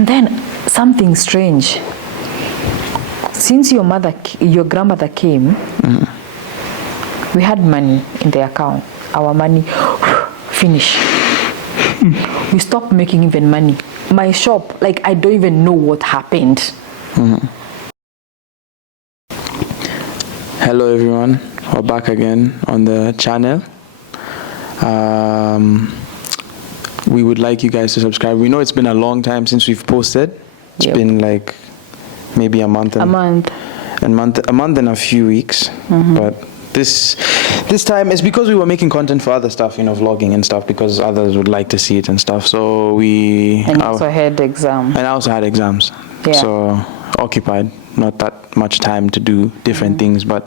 And then something strange. Since your grandmother came, we had money in the account. Our money finished. We stopped making even money. My shop, like, I don't even know what happened. Hello everyone, we're back again on the channel. We would like you guys to subscribe. We know it's been a long time since we've posted. It's been like maybe a month and a few weeks. But this time it's because we were making content for other stuff, vlogging and stuff, because others would like to see it and stuff. So we also had exams. And I also had exams. Yeah. So occupied, not that much time to do different things, but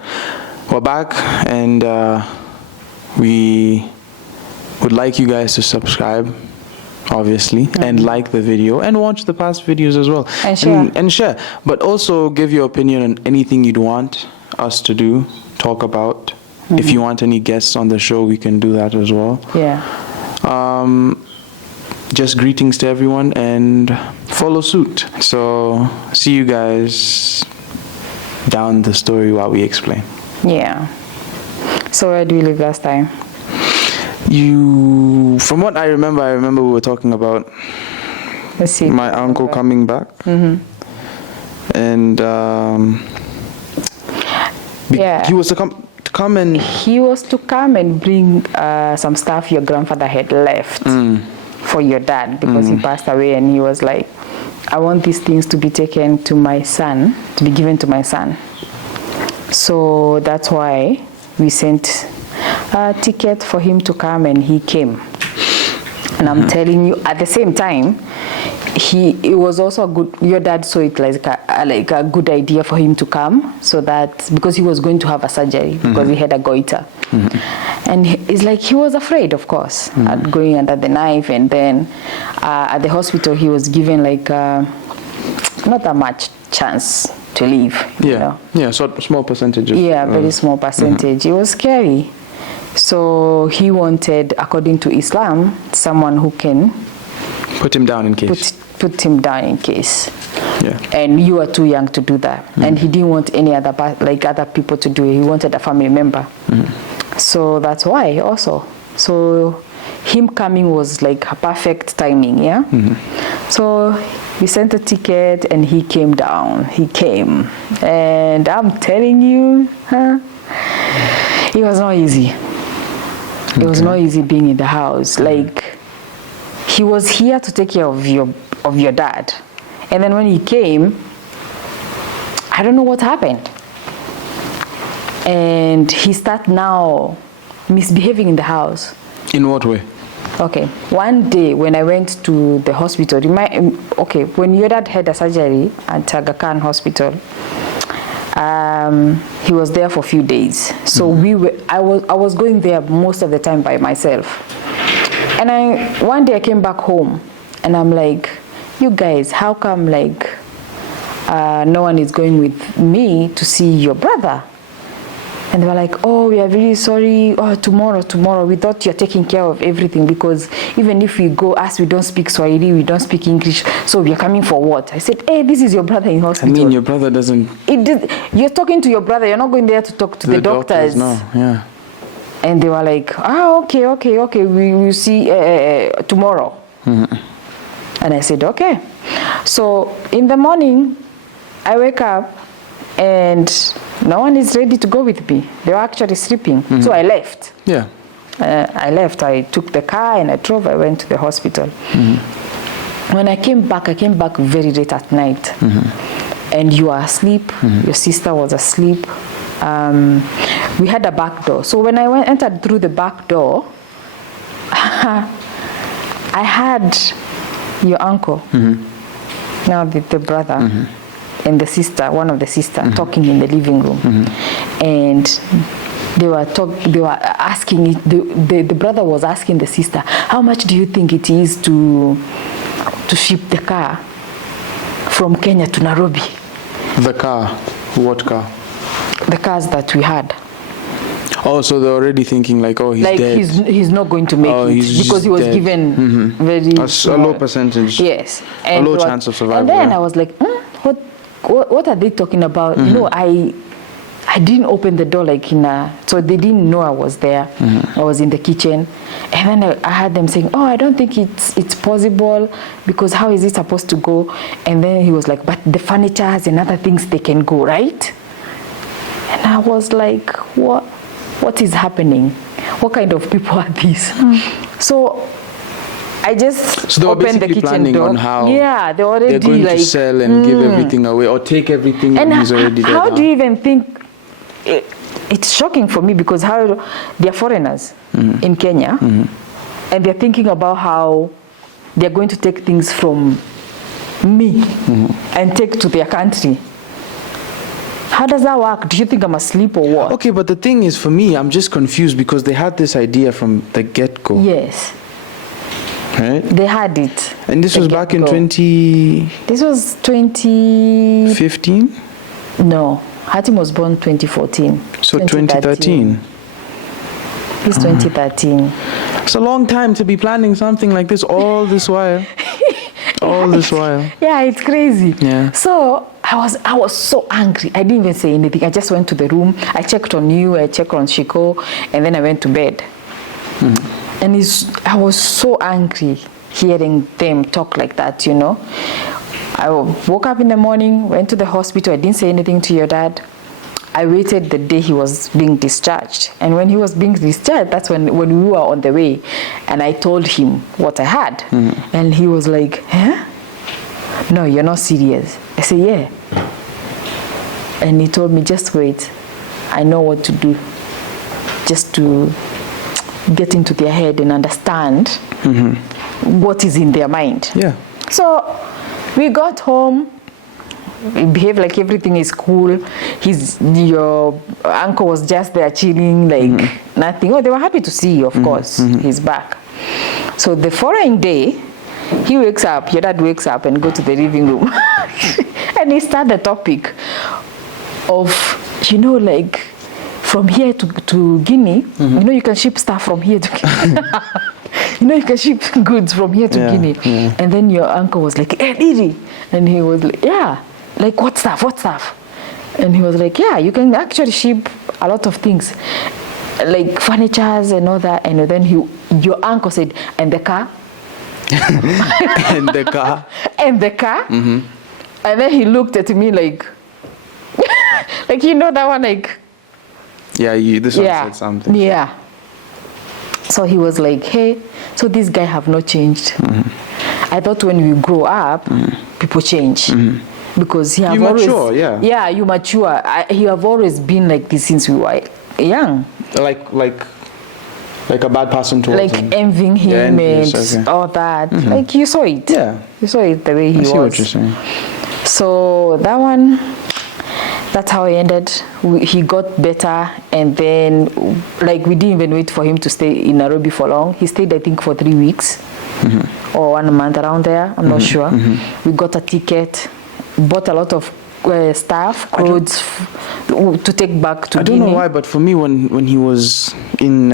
we're back, and we would like you guys to subscribe, obviously, and like the video and watch the past videos as well, and share, but also give your opinion on anything you'd want us to do, talk about. If you want any guests on the show, we can do that as well. Just greetings to everyone and follow suit. So see you guys down the story while we explain. So where do we live last time? From what I remember we were talking about my uncle coming back. And he was to come and... He was to come and bring some stuff your grandfather had left for your dad, because he passed away, and he was like, I want these things to be taken to my son, to be given to my son. So that's why we sent a ticket for him to come, and he came. And I'm telling you, at the same time, it was also a good, your dad saw it like a good idea for him to come, so that, because he was going to have a surgery, because he had a goiter. And it's like, he was afraid, of course, at going under the knife. And then at the hospital, he was given like not that much chance to live. So small percentages. Very small percentage. It was scary. So he wanted, according to Islam, someone who can put him down in case. Put him down in case. And you are too young to do that. And he didn't want any other people to do it. He wanted a family member. So that's why also. So him coming was like a perfect timing, So we sent a ticket, and he came down. He came. And I'm telling you, it was not easy. It was not easy being in the house. Like, he was here to take care of your dad. And then when he came, I don't know what happened. And he started now misbehaving in the house. In what way? Okay, one day when I went to the hospital, when your dad had a surgery at Aga Khan Hospital, he was there for a few days. So I was going there most of the time by myself. And one day I came back home, and I'm like, you guys, how come like no one is going with me to see your brother? And they were like, oh, we are really sorry. Oh, tomorrow. We thought you're taking care of everything, because even if we go, as we don't speak Swahili, we don't speak English, so we are coming for what? I said, hey, this is your brother in hospital. I mean, your brother doesn't... You're talking to your brother. You're not going there to talk to the doctors. No, And they were like, okay. We will see tomorrow. And I said, okay. So in the morning, I wake up, and no one is ready to go with me. They were actually sleeping. So I left. I left. I took the car and I drove. I went to the hospital. When I came back very late at night. And you were asleep. Your sister was asleep. We had a back door. So when I entered through the back door, I had your uncle, now the brother, and the sister, one of the sisters, talking in the living room. And they were asking, the brother was asking the sister, how much do you think it is to ship the car from Kenya to Nairobi? The car? What car? The cars that we had. Oh, so they're already thinking like, oh, he's like dead. He's not going to make it because he was dead. given very a low percentage. Yes, and a low chance of survival. And then I was like, what are they talking about? You know, I didn't open the door like so they didn't know I was there. I was in the kitchen, and then I heard them saying, oh, I don't think it's possible because how is it supposed to go? And then he was like, but the furniture and other things, they can go, right? And I was like, what is happening? What kind of people are these? So I just opened the kitchen door. On how they're already going to sell and give everything away or take everything and he's already dead. How do you even think? It's shocking for me because how they're foreigners in Kenya and they're thinking about how they're going to take things from me and take to their country. How does that work? Do you think I'm asleep or what? Okay, but the thing is, for me, I'm just confused because they had this idea from the get-go. Yes. Right? They had it. And this was back in 20... This was 2015? No. Hatim was born 2014. So 2013. It's 2013. It's a long time to be planning something like this all this while. This while. Yeah, it's crazy. Yeah. So I was so angry. I didn't even say anything. I just went to the room. I checked on you. I checked on Shiko, and then I went to bed. And I was so angry hearing them talk like that. You know, I woke up in the morning, went to the hospital. I didn't say anything to your dad. I waited the day he was being discharged. And when he was being discharged, that's when we were on the way. And I told him what I had. And he was like, huh? No, you're not serious. I said, yeah. And he told me, just wait. I know what to do. Just to get into their head and understand what is in their mind. Yeah. So we got home. We behaved like everything is cool. Your uncle was just there chilling, like nothing. Oh, they were happy to see you, of course. He's back. So the following day, he wakes up, your dad wakes up and go to the living room. And he started the topic of, like from here to Guinea, you can ship stuff from here to Guinea. You can ship goods from here to Guinea. Yeah. And then your uncle was like, hey, Didi. And he was like, yeah. Like, what stuff? And he was like, yeah, you can actually ship a lot of things, like furnitures and all that. And then your uncle said, and the car? And the car? And the car? And then he looked at me like, like, that one, like. Yeah, this one said something. Yeah. So he was like, hey, so this guy have not changed. I thought when we grow up, people change. Because you mature, yeah, you mature. You have always been like this since we were young. Like a bad person towards him. Like envying him and all that. Like you saw it. Yeah. You saw it the way he was. I see what you're saying. So that one, that's how it ended. He got better, and then like we didn't even wait for him to stay in Nairobi for long. He stayed, I think, for 3 weeks or 1 month around there. I'm not sure. We got a ticket. Bought a lot of stuff, clothes to take back to Guinea. I don't know why, but for me, when he was in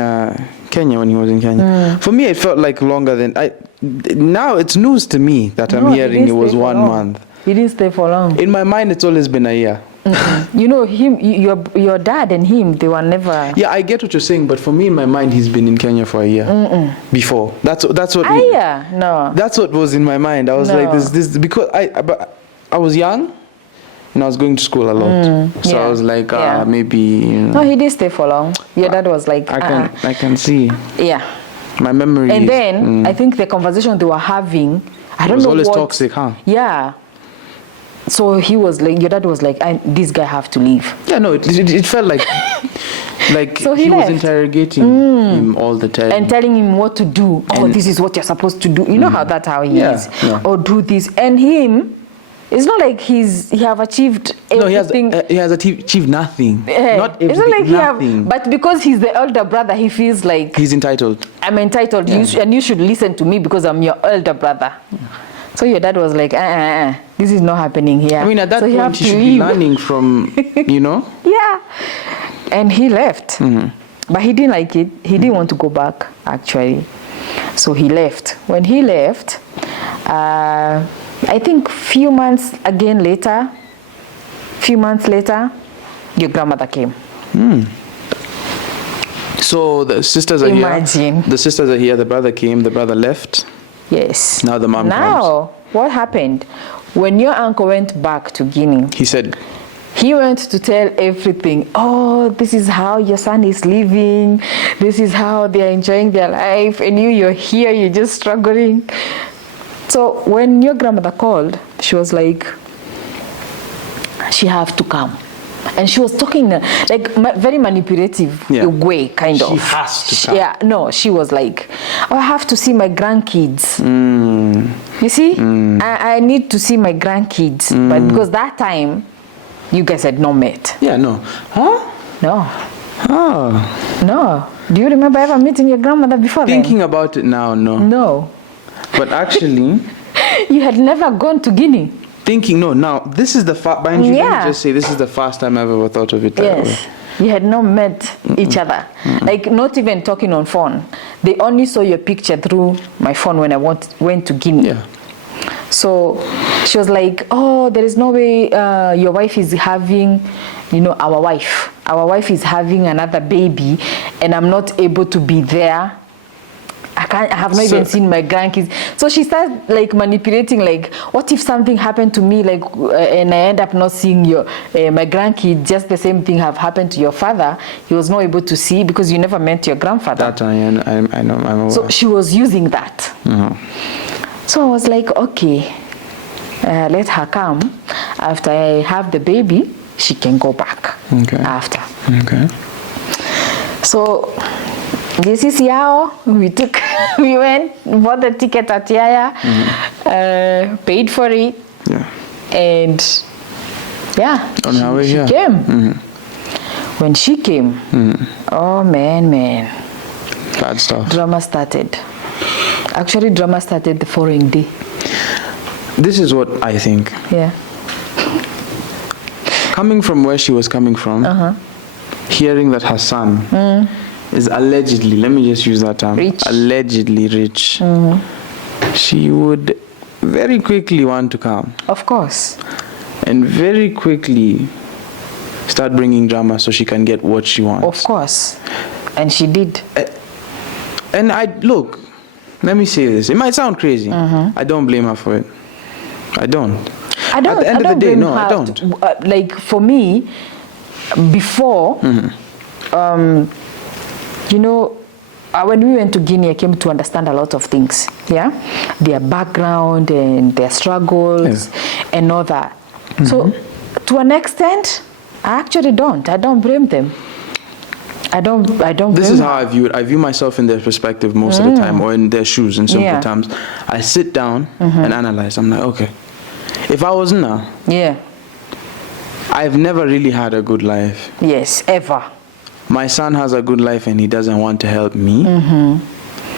Kenya, for me it felt like longer than now it's news to me that I'm hearing it was 1 month. He didn't stay for long. In my mind, it's always been a year. Your dad and him, they were never. Yeah, I get what you're saying, but for me, in my mind, he's been in Kenya for a year before. That's what. No. That's what was in my mind. I was like, this because I was young, and I was going to school a lot. So I was like, maybe. No, he didn't stay for long. Your dad was like, I can see. Yeah. My memory. And then I think the conversation they were having, I don't know what. It was always toxic, huh? Yeah. So he was like, your dad was like, this guy have to leave. Yeah, no, it felt like so he was interrogating him all the time. And telling him what to do. This is what you're supposed to do. You know how he is. Yeah. Or do this. And him, it's not like he have achieved everything. No, he has achieved nothing. Not everything, it's not like nothing. But because he's the elder brother, he feels like... He's entitled. I'm entitled. Yeah. And you should listen to me because I'm your elder brother. So your dad was like, this is not happening here. I mean, at that point, he should be learning from, Yeah. And he left. But he didn't like it. He didn't want to go back, actually. So he left. When he left, I think few months later, your grandmother came. So the sisters are here. The sisters are here. The brother came. The brother left. Yes. Now the mom comes. Now, what happened? When your uncle went back to Guinea, he said, he went to tell everything. Oh, this is how your son is living. This is how they are enjoying their life. And you're here, you're just struggling. So when your grandmother called, she was like, she have to come. And she was talking like very manipulative way, kind of. She has to come. Yeah, no, she was like, oh, I have to see my grandkids. You see, I need to see my grandkids. But because that time, you guys had not met. Yeah, no. Huh? No. Oh. No. Do you remember ever meeting your grandmother before Thinking about it now, no. No. But actually... You had never gone to Guinea? Thinking, no, now, this is the... Let me just say, this is the first time I've ever thought of it that way. You had not met each other. Like, not even talking on phone. They only saw your picture through my phone when I went to Guinea. Yeah. So she was like, oh, there is no way your wife is having, our wife is having another baby and I'm not able to be there. I have not even seen my grandkids. So she started like manipulating, like, what if something happened to me, like, and I end up not seeing my grandkids? Just the same thing have happened to your father. He was not able to see because you never met your grandfather. That I know. I'm aware. So she was using that. So I was like, okay, let her come. After I have the baby, she can go back. Okay. After. Okay. So this is Yao. We went, bought the ticket at Yaya, paid for it. Yeah. And she came. When she came, oh man. Bad stuff. Drama started. Actually, drama started the following day. This is what I think. Yeah. Coming from where she was coming from, hearing that her son is allegedly, let me just use that term, rich. Allegedly rich, she would very quickly want to come. Of course. And very quickly start bringing drama so she can get what she wants. Of course. And she did. And look, let me say this. It might sound crazy. I don't blame her for it. I don't. At the end of the day, no, I don't. Like, for me, before, when we went to Guinea, I came to understand a lot of things. Yeah, their background and their struggles and all that. So, to an extent, I actually don't. I don't blame them. I don't. This is how I view it. I view myself in their perspective most of the time, or in their shoes. In simple terms, I sit down and analyze. I'm like, okay, if I was now, I've never really had a good life. Yes, ever. My son has a good life and he doesn't want to help me.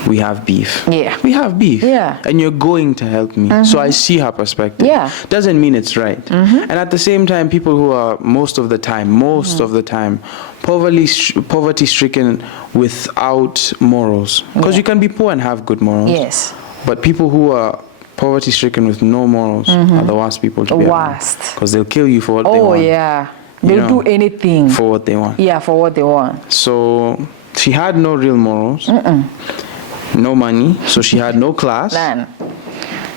We have beef. Yeah. We have beef. Yeah. And you're going to help me. So I see her perspective. Yeah. Doesn't mean it's right. And at the same time, people who are most of the time, poverty stricken without morals. Because you can be poor and have good morals. Yes. But people who are poverty stricken with no morals are the worst people to be around. Because they'll kill you for what they want. Oh, yeah. They'll do anything. For what they want. Yeah, for what they want. So she had no real morals. No money. So she had no class. None.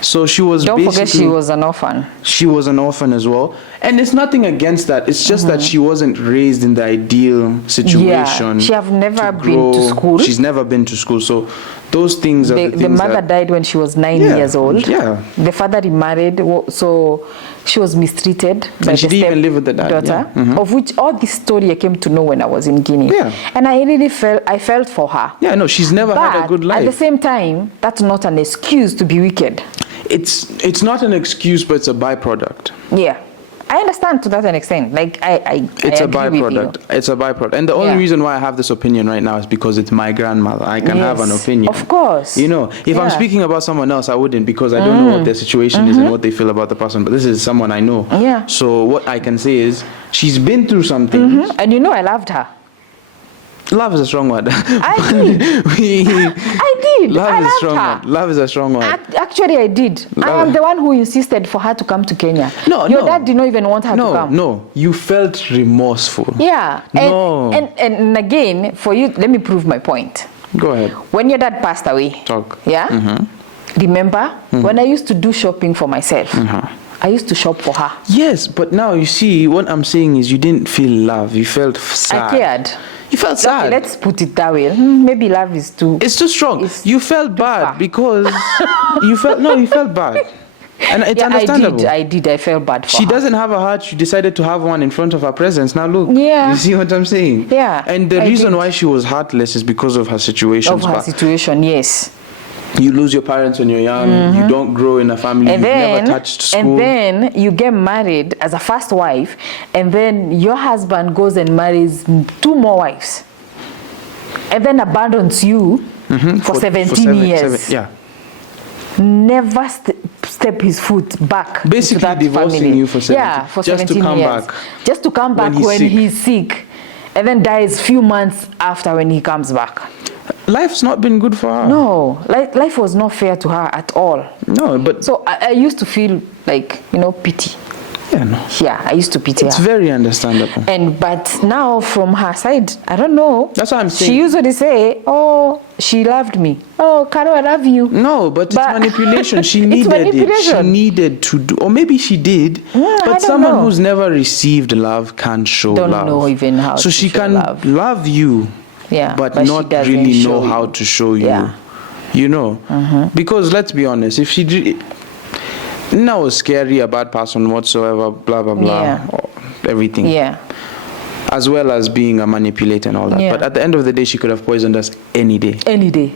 So she was Don't forget she was an orphan. She was an orphan as well. And it's nothing against that. It's just that she wasn't raised in the ideal situation. Yeah, she have never been to school. She's never been to school. So those things are the things the mother died when she was 9 years old. Yeah. The father remarried, so she was mistreated by and she didn't even live with the daughter, Yeah. of which all this story I came to know when I was in Guinea. Yeah. And I really felt for her. Yeah, no, she's never had a good life. At the same time, that's not an excuse to be wicked. It's not an excuse, but it's a byproduct. Yeah. I understand to that extent. Like it's a byproduct. It's a byproduct. And the only reason why I have this opinion right now is because it's my grandmother. I can have an opinion. Of course. If I'm speaking about someone else, I wouldn't, because I don't know what their situation is and what they feel about the person. But this is someone I know. Yeah. So what I can say is she's been through something. And I loved her. Love is a strong word. I did. I did. Love is a strong her. word. Love is a strong word. Actually, I did. I am the one who insisted for her to come to Kenya. Your dad did not even want her to come. No, you felt remorseful. Yeah. And again, for you, let me prove my point. Go ahead. When your dad passed away. Talk. Yeah? Mm-hmm. Remember? When I used to do shopping for myself. I used to shop for her. Yes, but now you see, what I'm saying is you didn't feel love. You felt sad. I cared. You felt sad. Okay, let's put it that way. Maybe love is too... It's too strong. You felt bad because... you felt bad. And it's understandable. I did. I felt bad for her. She doesn't have a heart. She decided to have one in front of her presence. Now look. Yeah. You see what I'm saying? Yeah. And the reason why she was heartless is because of her situation. Of her situation, yes. You lose your parents when you're young. You don't grow in a family. You've never touched school. And then you get married as a first wife, and then your husband goes and marries 2 more wives, and then abandons you for 17 years. Yeah. Never step his foot back. Basically into that divorcing family. you for 17, for just 17 to come years. back. Just to come back when he's sick, and then dies few months after when he comes back. Life's not been good for her. No, life was not fair to her at all. No, but... So I used to feel like, pity. Yeah, no. Yeah, I used to pity her. It's very understandable. But now from her side, I don't know. That's what I'm saying. She usually say, oh, she loved me. Oh, Caro, I love you. No, but it's manipulation. She needed it. She needed to do... Or maybe she did. But someone who's never received love can't show love. Don't know even how so to she show can love you. Yeah, but not really know how to show you. Yeah. Because let's be honest, if she did, that was scary, a bad person whatsoever, blah blah blah, everything. Yeah. As well as being a manipulator and all that. But at the end of the day, she could have poisoned us any day. Any day.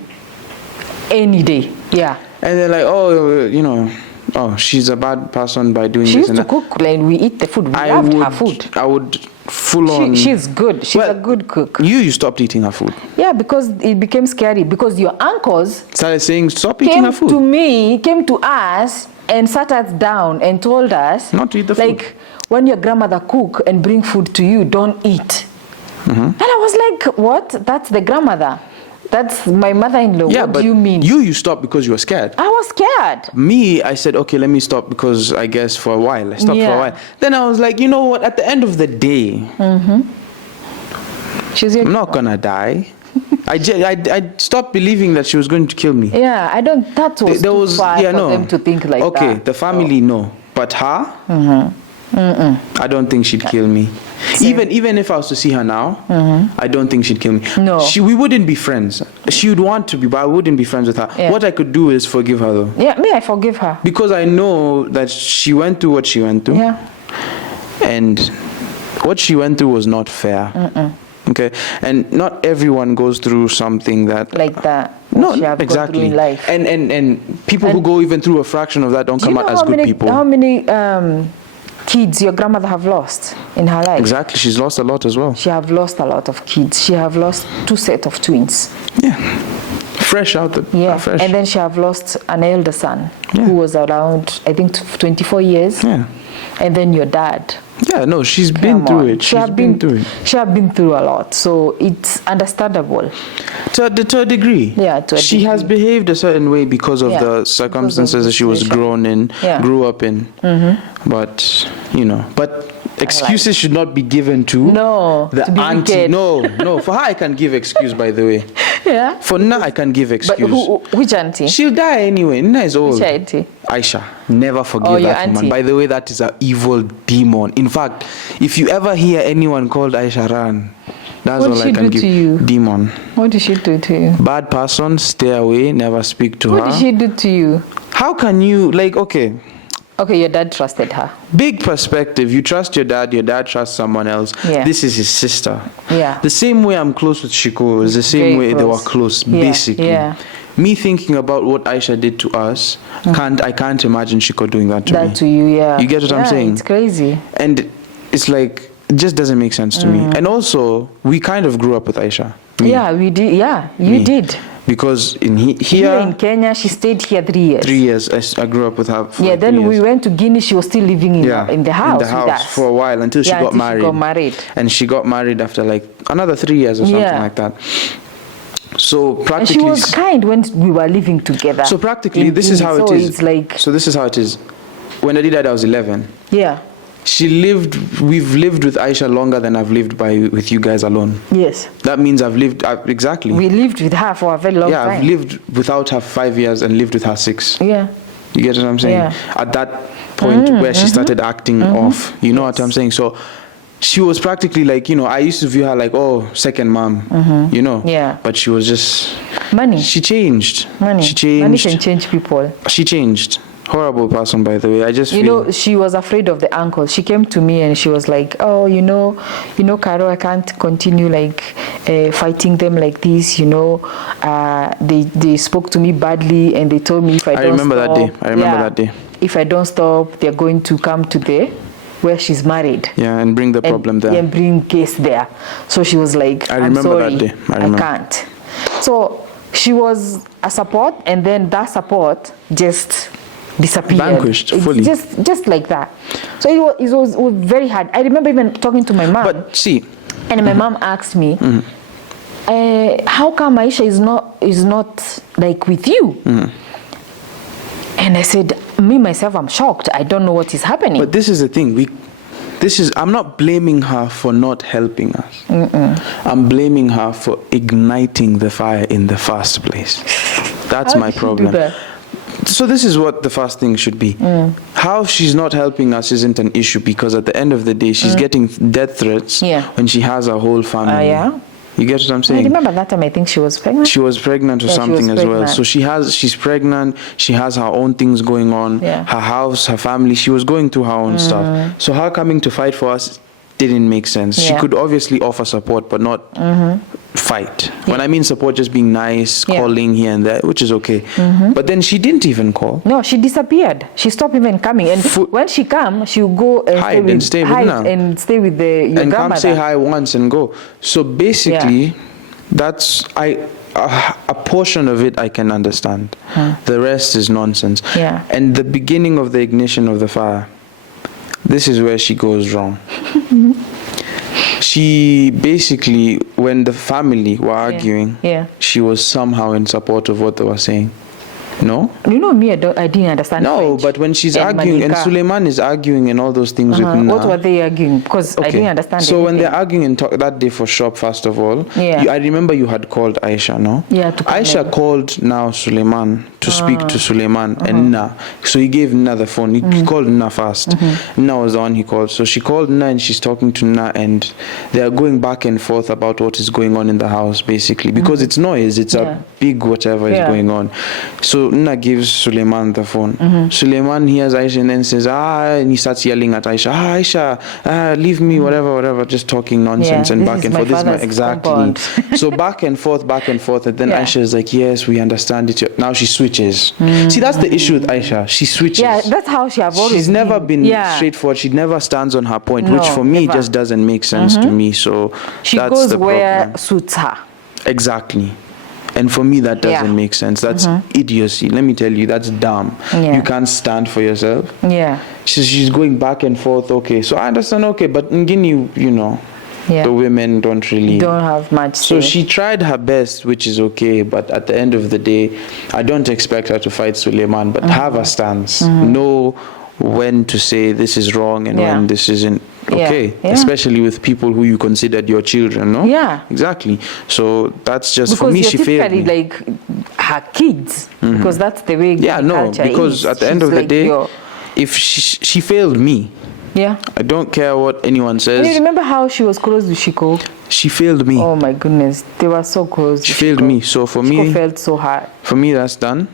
Any day. Yeah. And they're like, oh, she's a bad person by doing this. She used to cook, like we eat the food. We loved her food. I would full on. She's good. She's a good cook. You stopped eating her food. Yeah, because it became scary. Because your uncles started saying, stop eating her food. Came to us and sat us down and told us not to eat the food. Like, when your grandmother cook and bring food to you, don't eat. And I was like, what? That's the grandmother. That's my mother-in-law. Yeah, what do you mean? You stopped because you were scared. I was scared. Me, I said, okay, let me stop because I guess for a while. I stopped for a while. Then I was like, you know what? At the end of the day, I'm not going to die. I stopped believing that she was going to kill me. Yeah, I don't... That was too far for them to think like that. Okay, the family, no. But her... I don't think she'd kill me. Even if I was to see her now, I don't think she'd kill me. No. We wouldn't be friends. She would want to be, but I wouldn't be friends with her. Yeah. What I could do is forgive her though. Yeah, I forgive her. Because I know that she went through what she went through. Yeah. And what she went through was not fair. Okay? And not everyone goes through something that... Like that. No, exactly. In life. And people who go even through a fraction of that don't come out as good people. How many kids your grandmother have lost in her life? Exactly. She's lost a lot as well. She have lost a lot of kids. She have lost 2 sets of twins. Yeah. Fresh out the... Yeah. Fresh. And then she have lost an elder son who was around, I think, 24 years. Yeah. And then your dad. Yeah, no, she's been through it. She's been through it. She has been through a lot, so it's understandable. To a degree. Yeah, to a degree. She has behaved a certain way because of the circumstances that she was grew up in. But, but excuses should not be given to the auntie. No, for her I can give excuse, by the way. Yeah. For now I can give excuse. But which auntie? She'll die anyway. Nina is old. Which auntie? Aisha. Never forgive that woman. By the way, that is an evil demon. In fact, if you ever hear anyone called Aisha, run. That's all I can give. To you? Demon. What did she do to you? Bad person, stay away, never speak to her. What did she do to you? How can you, okay, your dad trusted her. Big perspective. You trust your dad trusts someone else. Yeah. This is his sister. Yeah. The same way I'm close with Shiko is the same way they were close, basically. Yeah. Me thinking about what Aisha did to us, I can't imagine Shiko doing that to me. That to you, yeah. You get what I'm saying? It's crazy. And it's like, it just doesn't make sense to me. And also, we kind of grew up with Aisha. Me. Yeah, we did. Yeah, you did. Because here in Kenya, she stayed here 3 years. 3 years. I grew up with her. Yeah, then we went to Guinea. She was still living in the house. In the house for a while until she got married. And she got married after like another 3 years or something like that. So practically, and she was kind when we were living together. So practically, this is how it is. It's like, so this is how it is. When Adi died, I was 11. Yeah. We've lived with Aisha longer than I've lived with you guys alone. Yes. That means exactly. We lived with her for a very long time. Yeah, I've lived without her 5 years and lived with her 6. Yeah. You get what I'm saying? Yeah. At that point where she started acting off, you know what I'm saying? So she was practically like, I used to view her like, oh, second mom, Yeah. But she was just... Money. She changed. Money. She changed. Money can change people. She changed. Horrible person, by the way. I just she was afraid of the uncle. She came to me and she was like, oh, Caro, I can't continue like fighting them like this. They spoke to me badly and they told me if I don't stop. I remember that day. If I don't stop, they're going to come to where she's married. Yeah, and bring the problem there. And bring case there. So she was like, I'm sorry, that day. I can't. So she was a support, and then that support just disappeared. Vanquished fully. Just like that. So it was very hard. I remember even talking to my mom. But see. And my mom asked me, how come Aisha is not like with you? And I said, me myself, I'm shocked. I don't know what is happening. But this is the thing. I'm not blaming her for not helping us. I'm blaming her for igniting the fire in the first place. That's my problem. So this is what the first thing should be. How she's not helping us isn't an issue, because at the end of the day, she's getting death threats when she has a whole family. Yeah. You get what I'm saying? I remember that time, I think she was pregnant. She was pregnant or something as well. So she's pregnant. She has her own things going on. Yeah. Her house, her family. She was going through her own stuff. So her coming to fight for us didn't make sense. She could obviously offer support, but not fight. When I mean support, just being nice, calling here and there, which is okay. But then she didn't even call. No, she disappeared. She stopped even coming. And when she comes, she'll go and stay with your grandmother. And come say hi once and go. So basically, that's a portion of it I can understand. The rest is nonsense. Yeah. And the beginning of the ignition of the fire, this is where she goes wrong. She basically, when the family were arguing, she was somehow in support of what they were saying. No? You know me, I didn't understand French. But when she's arguing, and Suleiman is arguing and all those things with Nna. What were they arguing? Because I didn't understand So when they're arguing and that day for shop, first of all, I remember you had called Aisha, no? Yeah. Aisha called now Suleiman to speak to Suleiman and Nna. So he gave Nna the phone. He called Nna first. Nna was the one he called. So she called Nna and she's talking to Nna, and they are going back and forth about what is going on in the house, basically. Because it's noise. It's a big whatever is going on. So Nna gives Suleiman the phone. Suleiman hears Aisha and then says, and he starts yelling at Aisha, Aisha, leave me, whatever, just talking nonsense and back and forth. This is exactly. So back and forth, and then Aisha is like, yes, we understand it. Now she switches. See, that's the issue with Aisha. She switches. Yeah, that's how she have always She's never been straightforward. She never stands on her point, which for me just doesn't make sense to me. So she that's goes the where problem. Suits her. Exactly. And for me, that doesn't make sense. That's idiocy. Let me tell you, that's dumb. You can't stand for yourself. Yeah. She's going back and forth. Okay, so I understand. Okay, but in Guinea, the women don't have much say. So she tried her best, which is okay. But at the end of the day, I don't expect her to fight Suleiman, but have a stance. Know when to say this is wrong and when this isn't okay, especially with people who you considered your children, no? Yeah. Exactly. So that's just, because for me, she failed me. like her kids, because that's the way culture because is. At the end of the day, if she failed me, I don't care what anyone says. You remember how she was close to Shiko? She failed me. Oh my goodness, they were so close. She failed me. So for me, Shiko felt so hard. For me, that's done.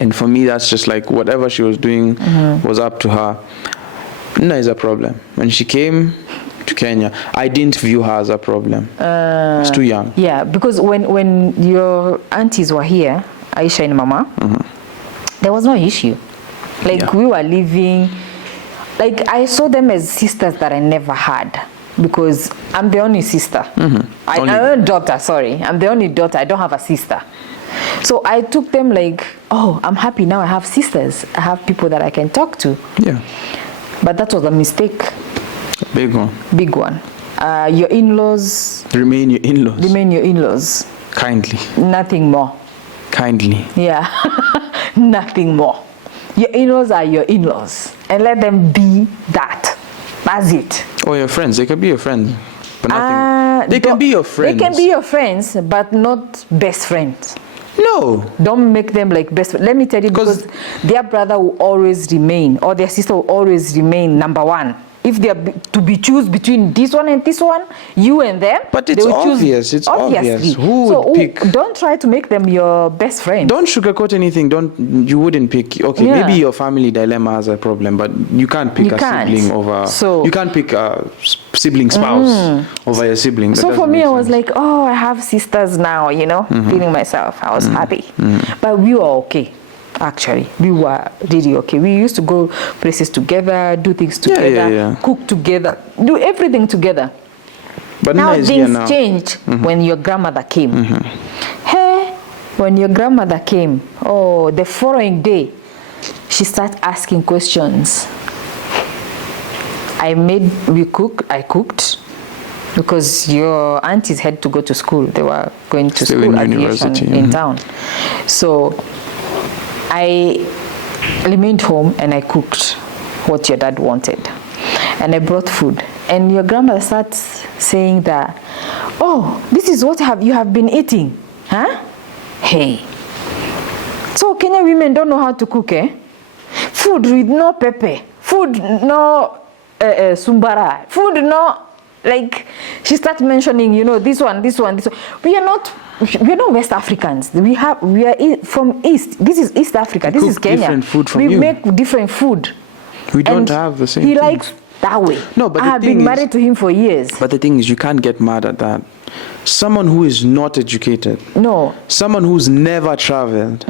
And for me, that's just like whatever she was doing was up to her. Nna is a problem. When she came to Kenya, I didn't view her as a problem. It's too young. Yeah, because when your aunties were here, Aisha and Mama, there was no issue. Like we were living, like I saw them as sisters that I never had. because I'm the only sister. I'm a daughter, sorry. I'm the only daughter. I don't have a sister. So I took them like, oh, I'm happy now I have sisters. I have people that I can talk to. Yeah. But that was a mistake. Big one. Big one. Your in-laws... Remain your in-laws. Remain your in-laws. Kindly. Nothing more. Kindly. Yeah. Nothing more. Your in-laws are your in-laws. And let them be that. That's it. Or your friends. They can be your friends. But nothing. They can be your friends. They can be your friends, but not best friends. No. Don't make them like best friends. Let me tell you, because their brother will always remain, or their sister will always remain number one. If they are to be choose between this one and this one, you and them. But it's obvious. It's obvious. Who would pick? Don't try to make them your best friend. Don't sugarcoat anything. You wouldn't pick. Okay, maybe your family dilemma has a problem, but you can't pick sibling over. So you can't pick a sibling spouse over your sibling. So for me, I was like, oh, I have sisters now. Feeling myself. I was happy, but we were okay. Actually, we were really okay. We used to go places together, do things together, cook together, do everything together. But now things changed when your grandmother came. Hey, when your grandmother came, the following day, she started asking questions. I cooked, because your aunties had to go to school. They were going to school at university in town. So I remained home and I cooked what your dad wanted. And I brought food. And your grandmother starts saying that, oh, this is what you have been eating. Huh? Hey. So Kenyan women don't know how to cook, eh? Food with no pepper. Food no sumbara. Food no, like, she starts mentioning, this one. We are not West Africans. We are from East. This is East Africa. This is Kenya. Different food from we make different food. We don't have the same. He likes that way. No, but I have been married to him for years. But the thing is, you can't get mad at that. Someone who is not educated. No. Someone who's never traveled.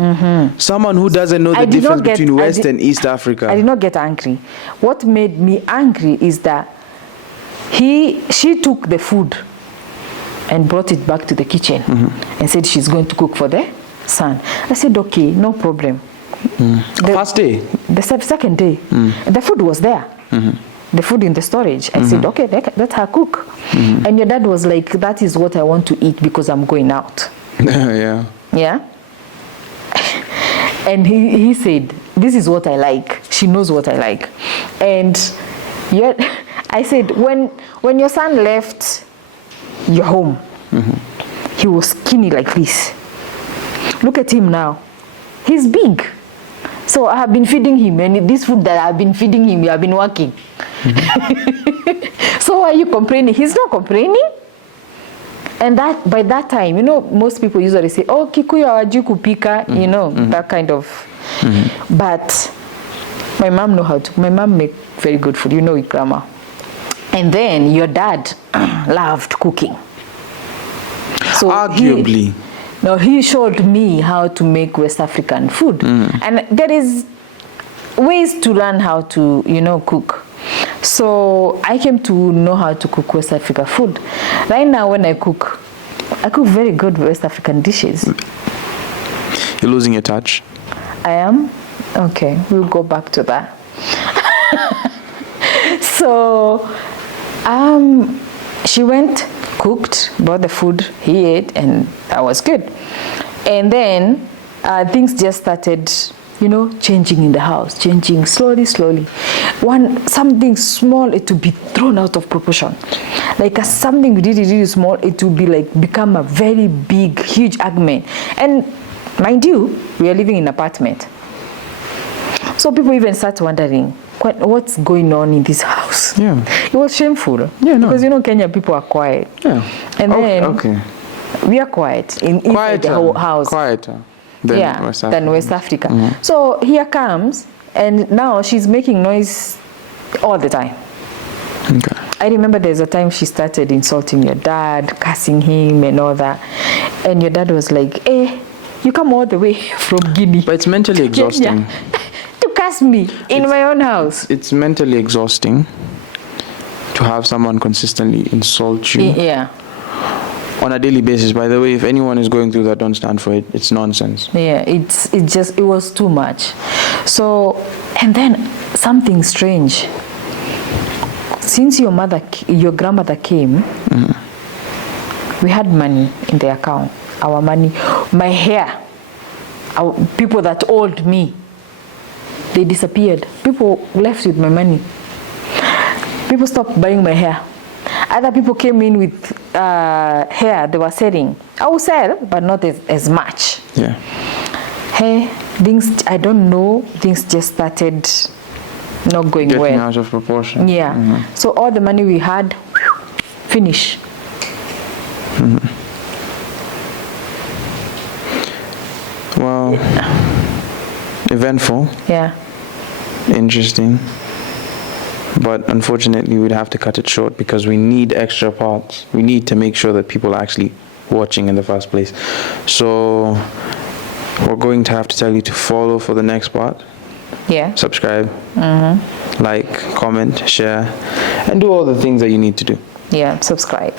Someone who doesn't know the difference between West and East Africa. I did not get angry. What made me angry is that she took the food and brought it back to the kitchen and said she's going to cook for the son. I said, okay, no problem. First day? The second day. The food was there. The food in the storage. I said, okay, let her cook. And your dad was like, that is what I want to eat because I'm going out. Yeah. Yeah? And he said, this is what I like. She knows what I like. And yet, I said, when your son left your home, he was skinny like this. Look at him now. He's big. So I have been feeding him, and this food that I've been feeding him, you have been working. So why are you complaining? He's not complaining. And that by that time, most people usually say, oh, Kikuyu hawajui kupika, that kind of. But my mom know how to. My mom make very good food. It, grandma. And then your dad loved cooking. So arguably. He showed me how to make West African food. And there is ways to learn how to, cook. So I came to know how to cook West African food. Right now when I cook very good West African dishes. You're losing your touch. I am? Okay, we'll go back to that. So she went, cooked, brought the food, he ate, and that was good. And then things just started, changing in the house, changing slowly. Something small, it would be thrown out of proportion. Like something really, really small, it would be like become a very big, huge argument. And mind you, we are living in an apartment. So people even start wondering, what's going on in this house? Yeah. It was shameful. Yeah, no. Because Kenya people are quiet. Yeah. And then we are quiet inside the whole house. Quieter than West Africa. Than West Africa. So here comes, and now she's making noise all the time. Okay. I remember there's a time she started insulting your dad, cussing him and all that. And your dad was like, you come all the way from Guinea. But it's mentally exhausting. To curse me in my own house. It's mentally exhausting To have someone consistently insult you. Yeah. On a daily basis, by the way, if anyone is going through that, don't stand for it. It's nonsense. Yeah, it was too much. So, and then something strange. Since your grandmother came, we had money in the account. Our money, my hair, people that owed me, they disappeared. People left with my money. People stopped buying my hair. Other people came in with hair they were selling. I will sell, but not as much. Yeah. Hey, things, I don't know, things just started not going well. Getting out of proportion. Yeah. So all the money we had, finish. Well, eventful. Yeah. Interesting. But unfortunately, we'd have to cut it short because we need extra parts. We need to make sure that people are actually watching in the first place. So we're going to have to tell you to follow for the next part. Yeah. Subscribe, like, comment, share, and do all the things that you need to do. Yeah, subscribe.